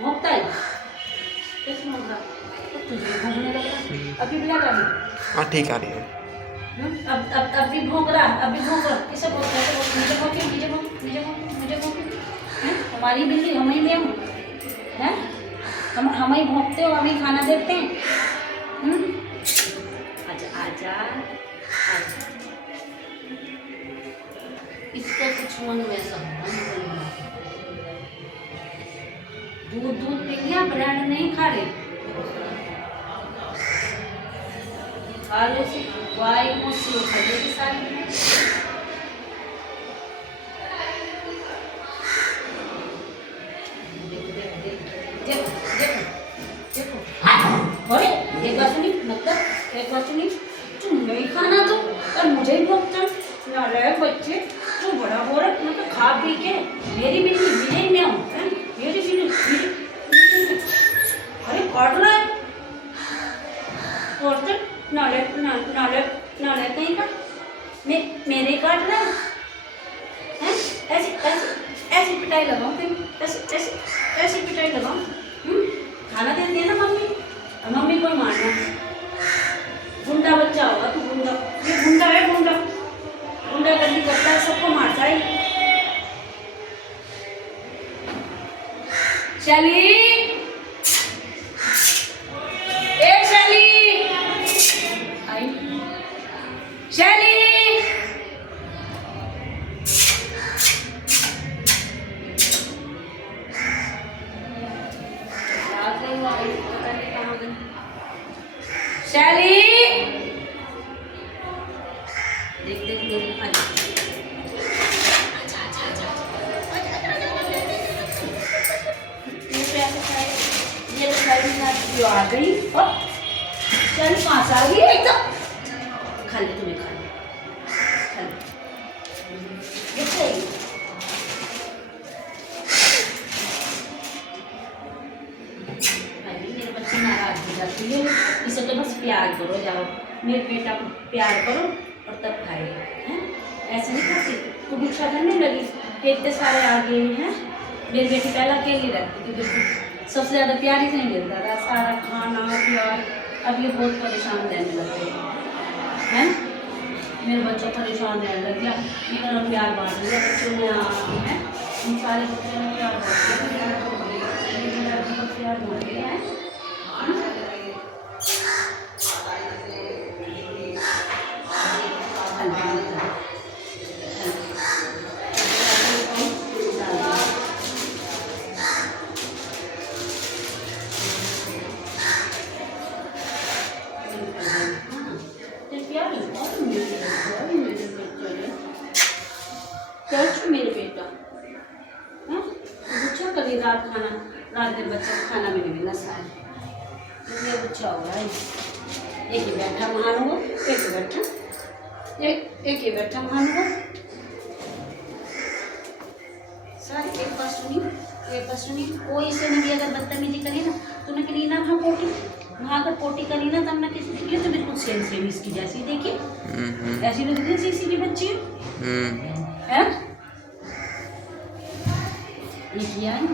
भोंकता है कैसे भोंक रहा? तो तुझे भोंकने लग रहा अभी भी आ रहा है। हाँ ठीक आ रही है। अब भी भोंक रहा अब भी भोंक रहा कैसे भोंक रहा है? मुझे भोंके मुझे भोंके मुझे भोंके मुझे भोंके हैं हमारी बिल्ली हम ही ले हैं हम ही भोंकते हो हम ही खाना देते हैं। आजा आजा आजा इसका कुछ मन वैसा होगा दूध दूध पी लिया ब्रेड नहीं खा रहे खा लो से वाई मोसी खा लेगी सारी देखो देखो देखो अरे एक बार सुनी मतलब एक बार सुनी तुम नहीं खाना तो और मुझे ही भोगता नालायक बच्चे तू बड़ा हो रहा मतलब खा पी के मेरी बिल्ली मेरे में आऊँ मेरी बिल्ली मेरी अरे काट रहा है और तो नालायक नालायक नालायक कहीं का मेरे काट रहा है ऐसी ऐसी ऐसी पिटाई लगाऊं फिर ऐसी ऐसी ऐसी पिटाई लगाऊं खाना देती है ना मम्मी और मम्मी को मारना गुंडा बच्चा होगा तू गुंडा ये गुंडा है गुंडा गुंडा गंदी करता है सबको मारता है। शैली ए शैली आई शैली शैली देख देख मेरी आजा आजा आजा ये तो खाई जो आ गई चल पास आ गई एकदम खा ले तुम्हें खा ले ये सही मेरे बच्चे नाराज हो जाती है इसे तो बस प्यार करो जाओ मेरे बेटा को प्यार करो और तब खाएगा हैं ऐसे नहीं खाती तू गुस्सा करने लगी कि इतने सारे आ गए हैं मेरी बेटी पहला अकेली रहती थी बिल्कुल सबसे ज़्यादा प्यार ही नहीं मिलता था सारा खाना प्यार अब ये बहुत परेशान रहने लगे हैं मेरे बच्चों परेशान रहने लग गया इन्होंने प्यार बांट दिया बच्चों ने हैं उन सारे बच्चों ने प्यार बांट दिया प्यार बांट दिया है मेरे बेटा हाँ बच्चा कभी रात खाना रात दिन बच्चा खाना भी नहीं मिला सारे ये बच्चा हो रहा है एक ही बैठा महान हो एक ही बैठा एक ही बैठा महान हो सारे एक बार सुनी कोई से नहीं अगर बदतमीजी करी ना तो मैं करी ना वहाँ पोटी वहाँ अगर पोटी करी ना तब मैं किसी निकली तो बिल्कुल सेम इसकी जैसी देखिए ऐसी लगती है सीसी की बच्ची है ये किया है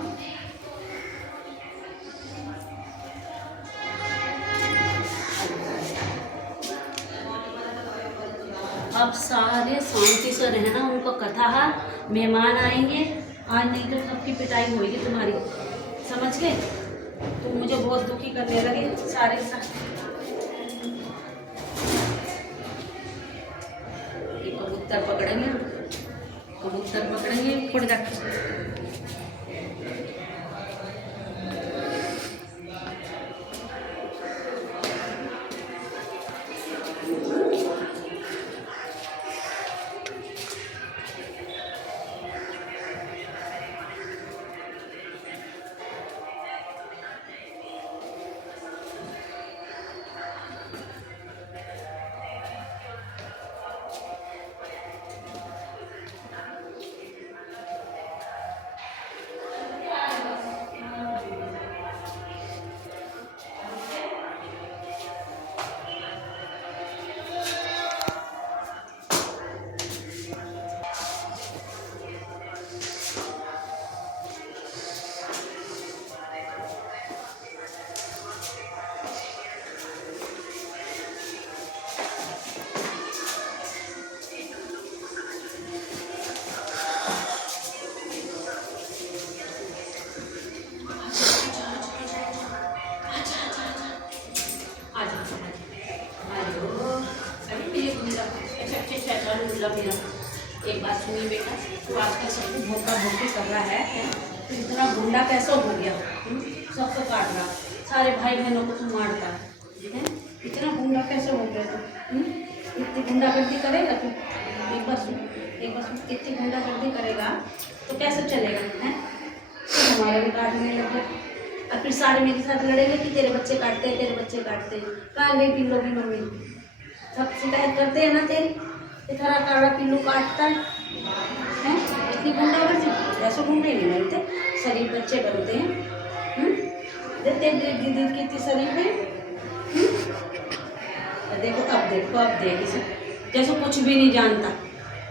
अब सारे शांति से रहना उनको कथा है मेहमान आएंगे आज नहीं तो सबकी पिटाई होगी तुम्हारी समझ गए तुम मुझे बहुत दुखी करने लगे सारे कबूतर पकड़ेंगे फुट जाकर एक बात सुनिए बेटा, तो आजकल सबको धोखा धोखी कर रहा है, तो इतना गुंडा कैसे हो गया? सबको काट रहा, सारे भाई बहनों को तू मारता है, इतना गुंडा कैसे हो गया तू? इतनी गुंडागर्दी करेगा तू? एक बार सुन, इतनी गुंडागर्दी करेगा तो कैसे चलेगा? हैं तो हमारा भी काटने लग गया, और फिर सारे मेरे साथ लड़ेंगे कि तेरे बच्चे काटते हैं, तेरे बच्चे काटते हैं। कहाँ गई पिल्लो की मम्मी? सब शिकायत करते हैं ना तेरी, इतना काला पिल्लू काटता है, हैं? इतनी गुंडागर्दी, ऐसे गुंडे नहीं बनते, शरीफ बच्चे बनते हैं। देते दीदी कितनी शरीफ है। देखो अब देख इसे, जैसे कुछ भी नहीं जानता,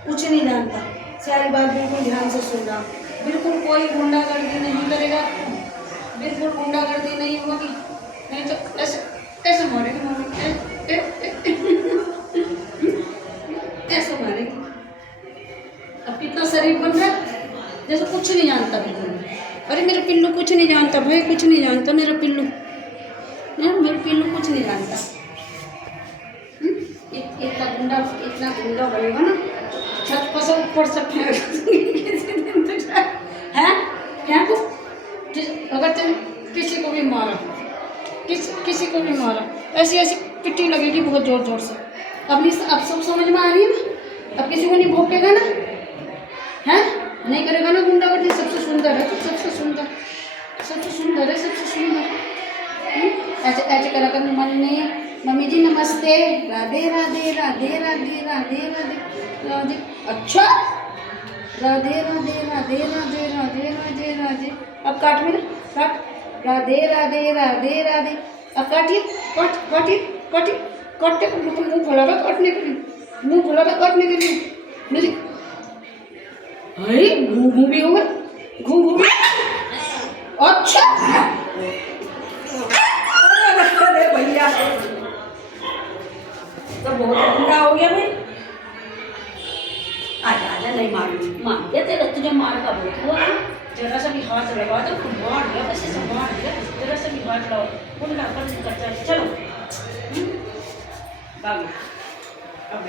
कुछ नहीं जानता। सारी बात बिल्कुल ध्यान से सुन रहा, बिल्कुल कोई गुंडागर्दी नहीं करेगा, बिल्कुल गुंडागर्दी नहीं होगी, नहीं तो ऐसे मारेगी मम्मी, ऐसे मारेगी। अब कितना शरीफ बन रहा है, जैसे कुछ नहीं जानता बिल्कुल। अरे मेरा पिल्लू कुछ नहीं जानता भाई, कुछ नहीं जानता मेरा पिल्लू, मेरा पिल्लू कुछ नहीं जानता। इतना गुंडा बनेगा ना, छत पर से ऊपर से क्या तू? अगर तुम किसी को भी मारा, किसी को भी मारा, ऐसी पिट्टी लगेगी बहुत जोर जोर से। अब सब समझ में आ रही है ना? अब किसी को नहीं भोंकेगा ना, हैं? नहीं करेगा ना गुंडागर्दी। सबसे सुंदर है तो सबसे सुंदर है, सबसे सुंदर। ऐसे करा कर मम्मी जी नमस्ते, राधे राधे राधे राधे राधे राधे राधे। अच्छा, राधे राधे राधे राधे राधे राधे राधे। अब काट मेरा, काट, राधे राधे राधे राधे। अब काटिए, काटते मतलब मुँह खोला था काटने के लिए, मेरी अरे घू भी हो गए, घू भी। अच्छा भैया तो बहुत गुंडा हो गया भाई। आजा नहीं मार दिया तेरा, तुझे मार का बहुत हुआ है। जरा सा भी हाथ लगा दो मार दिया, बस ऐसे मार दिया, जरा सा भी हाथ लगाओ गुंडा कर। चलो बाबू अब